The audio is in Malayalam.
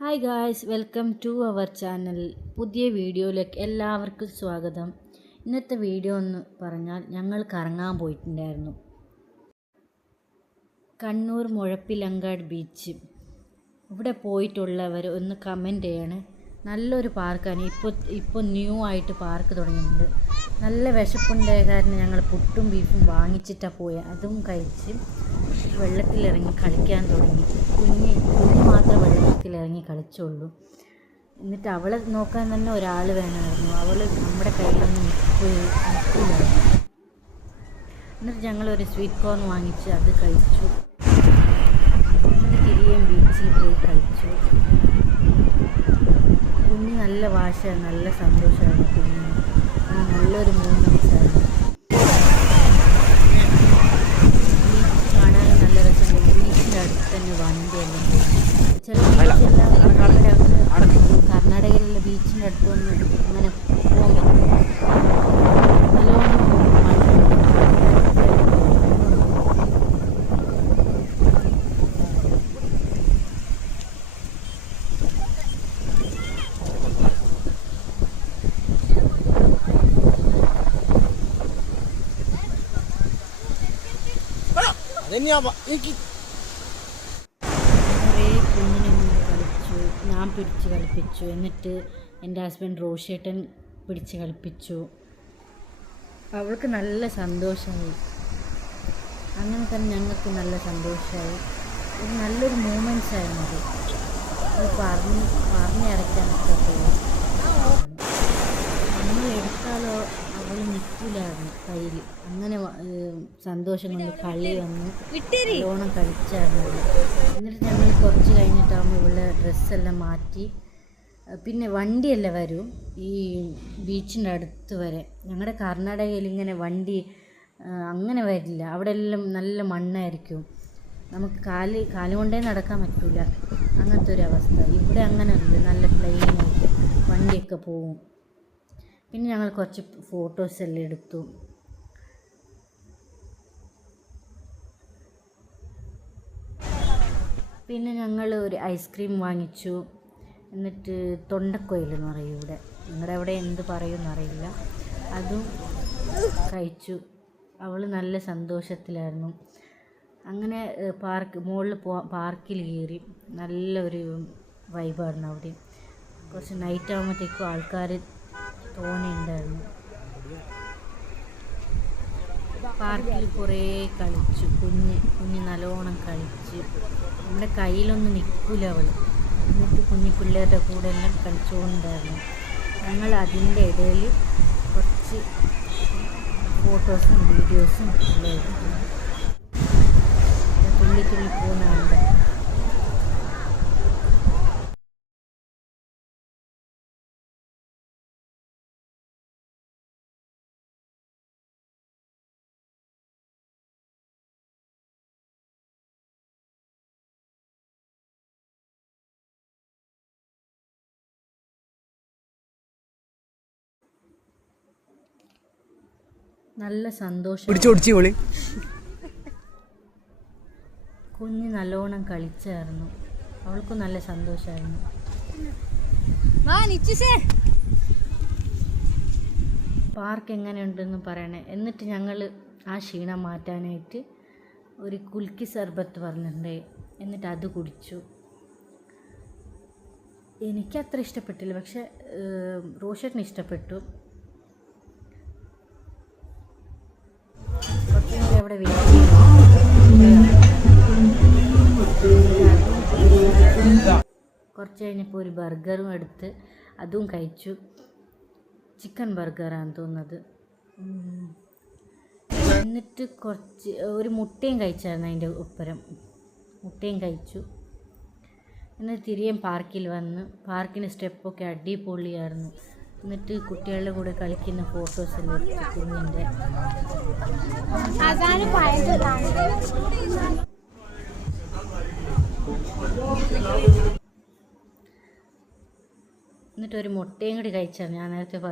Hi guys, welcome to our channel. പുതിയ വീഡിയോയിലേക്ക് എല്ലാവർക്കും സ്വാഗതം. ഇന്നത്തെ വീഡിയോ എന്ന് പറഞ്ഞാൽ ഞങ്ങൾ കറങ്ങാൻ പോയിട്ടുണ്ടായിരുന്നു. കണ്ണൂർ മുഴപ്പിലങ്ങാട് ബീച്ച്. ഇവിടെ പോയിട്ടുള്ളവർ ഒന്ന് കമൻറ്റ് ചെയ്യണേ. നല്ലൊരു പാർക്കാണ്. ഇപ്പോൾ ന്യൂ ആയിട്ട് പാർക്ക് തുടങ്ങിയിട്ടുണ്ട്. നല്ല വിശപ്പുണ്ടായ കാരണം ഞങ്ങൾ പുട്ടും ബീഫും വാങ്ങിച്ചിട്ടാണ് പോയത്. അതും കഴിച്ച് വെള്ളത്തിലിറങ്ങി കളിക്കാൻ തുടങ്ങി. കുഞ്ഞ് മാത്രം വെള്ളത്തിലിറങ്ങി കളിച്ചുള്ളൂ. എന്നിട്ട് അവളെ നോക്കാൻ തന്നെ ഒരാൾ വേണമായിരുന്നു. അവൾ നമ്മുടെ കയ്യിലൊന്നും നിൽക്കില്ലായിരുന്നു. എന്നിട്ട് ഞങ്ങളൊരു സ്വീറ്റ് കോൺ വാങ്ങിച്ച് അത് കഴിച്ചു. എന്നിട്ട് തിരികെ ബീച്ചിൽ പോയി കളിച്ചു. കുഞ്ഞ് നല്ല വാശയാണ്, നല്ല സന്തോഷമായിരുന്നു. കുഞ്ഞിന് നല്ലൊരു മൂമെൻറ്റ്സ് ആയിരുന്നു. ബീച്ച് കാണാൻ നല്ല രസമുണ്ട്. ബീച്ചിൻ്റെ അടുത്ത് തന്നെ വണ്ടിയെല്ലാം ചില ബീച്ചെല്ലാം കർണാടകയിലുള്ള ബീച്ചിൻ്റെ അടുത്തൊന്നും അങ്ങനെ പോകാൻ പറ്റില്ല. നല്ലോണം കുറേ കുഞ്ഞിനെ കളിച്ചു. ഞാൻ പിടിച്ച് കളിപ്പിച്ചു. എന്നിട്ട് എൻ്റെ ഹസ്ബൻഡ് റോഷേട്ടൻ പിടിച്ച് കളിപ്പിച്ചു. അവൾക്ക് നല്ല സന്തോഷമായി. അങ്ങനെ തന്നെ ഞങ്ങൾക്ക് നല്ല സന്തോഷമായി. ഒരു നല്ലൊരു മൂമെൻറ്റ്സ് ആയിരുന്നു അത് പറഞ്ഞറിയിക്കാൻ പറ്റാത്തത്. നമ്മൾ എടുത്താലോ അവൾ നിൽക്കില്ലായിരുന്നു കയ്യിൽ. അങ്ങനെ സന്തോഷം കൊണ്ട് കളി വന്ന് നല്ലോണം കളിച്ചായിരുന്നു. എന്നിട്ട് ഞങ്ങൾ കുറച്ച് കഴിഞ്ഞിട്ടാകുമ്പോൾ ഇവിടെ ഡ്രസ്സെല്ലാം മാറ്റി. പിന്നെ വണ്ടിയെല്ലാം വരും ഈ ബീച്ചിൻ്റെ അടുത്ത് വരെ. ഞങ്ങളുടെ കർണാടകയിൽ ഇങ്ങനെ വണ്ടി അങ്ങനെ വരില്ല. അവിടെ എല്ലാം നല്ല മണ്ണായിരിക്കും. നമുക്ക് കാലുകൊണ്ടേ നടക്കാൻ പറ്റില്ല. അങ്ങനത്തെ ഒരു അവസ്ഥ. ഇവിടെ അങ്ങനെയല്ല, നല്ല പ്ലെയിനായിട്ട് വണ്ടിയൊക്കെ പോവും. പിന്നെ ഞങ്ങൾ കുറച്ച് ഫോട്ടോസെല്ലാം എടുത്തു. പിന്നെ ഞങ്ങൾ ഒരു ഐസ്ക്രീം വാങ്ങിച്ചു. എന്നിട്ട് തൊണ്ടക്കൊയിലെന്ന് പറയും ഇവിടെ, നിങ്ങളുടെ അവിടെ എന്ത് പറയുമെന്നറിയില്ല. അതും കഴിച്ചു. അവൾ നല്ല സന്തോഷത്തിലായിരുന്നു. അങ്ങനെ മുകളിൽ പാർക്കിൽ കയറി. നല്ലൊരു വൈബായിരുന്നു അവിടെ. കുറച്ച് നൈറ്റ് ആകുമ്പോഴത്തേക്കും ആൾക്കാർ തോനെയുണ്ടായിരുന്നു. പാർക്കിൽ കുറേ കളിച്ചു. കുഞ്ഞ് നല്ലോണം കളിച്ച്. നമ്മുടെ കയ്യിലൊന്നും നിൽക്കില്ല അവൾ. എന്നിട്ട് കുഞ്ഞു പിള്ളേരുടെ കൂടെ എല്ലാം കളിച്ചുകൊണ്ടായിരുന്നു. ഞങ്ങൾ അതിൻ്റെ ഇടയിൽ കുറച്ച് ഫോട്ടോസും വീഡിയോസും എല്ലാം എടുത്തു. തുള്ളി പോകുന്നുണ്ട്. നല്ല സന്തോഷം. കുഞ്ഞ് നല്ലോണം കളിച്ചായിരുന്നു. അവൾക്കും നല്ല സന്തോഷമായിരുന്നു. പാർക്ക് എങ്ങനെയുണ്ടെന്ന് പറയണേ. എന്നിട്ട് ഞങ്ങൾ ആ ക്ഷീണം മാറ്റാനായിട്ട് ഒരു കുൽക്കി സർബത്ത് പറഞ്ഞിട്ടുണ്ട്. എന്നിട്ട് അത് കുടിച്ചു. എനിക്കത്ര ഇഷ്ടപ്പെട്ടില്ല, പക്ഷെ റോഷേട്ടന് ഇഷ്ടപ്പെട്ടു. അവിടെ കുറച്ച് കഴിഞ്ഞപ്പോൾ ഒരു ബർഗറും എടുത്ത് അതും കഴിച്ചു. ചിക്കൻ ബർഗറാണ് തോന്നുന്നത്. എന്നിട്ട് ഒരു മുട്ടയും കഴിച്ചായിരുന്നു. അതിൻ്റെ ഒപ്പരം മുട്ടയും കഴിച്ചു. എന്നിട്ട് തിരികെ പാർക്കിൽ വന്ന്. പാർക്കിൻ്റെ സ്റ്റെപ്പൊക്കെ അടിപൊളിയായിരുന്നു. എന്നിട്ട് കുട്ടികളുടെ കൂടെ കളിക്കുന്ന ഫോട്ടോസെല്ലാം എടുത്തു കുഞ്ഞിൻ്റെ. എന്നിട്ടൊരു മുട്ടയും കൂടി കഴിച്ചാൽ ഞാൻ നേരത്തെ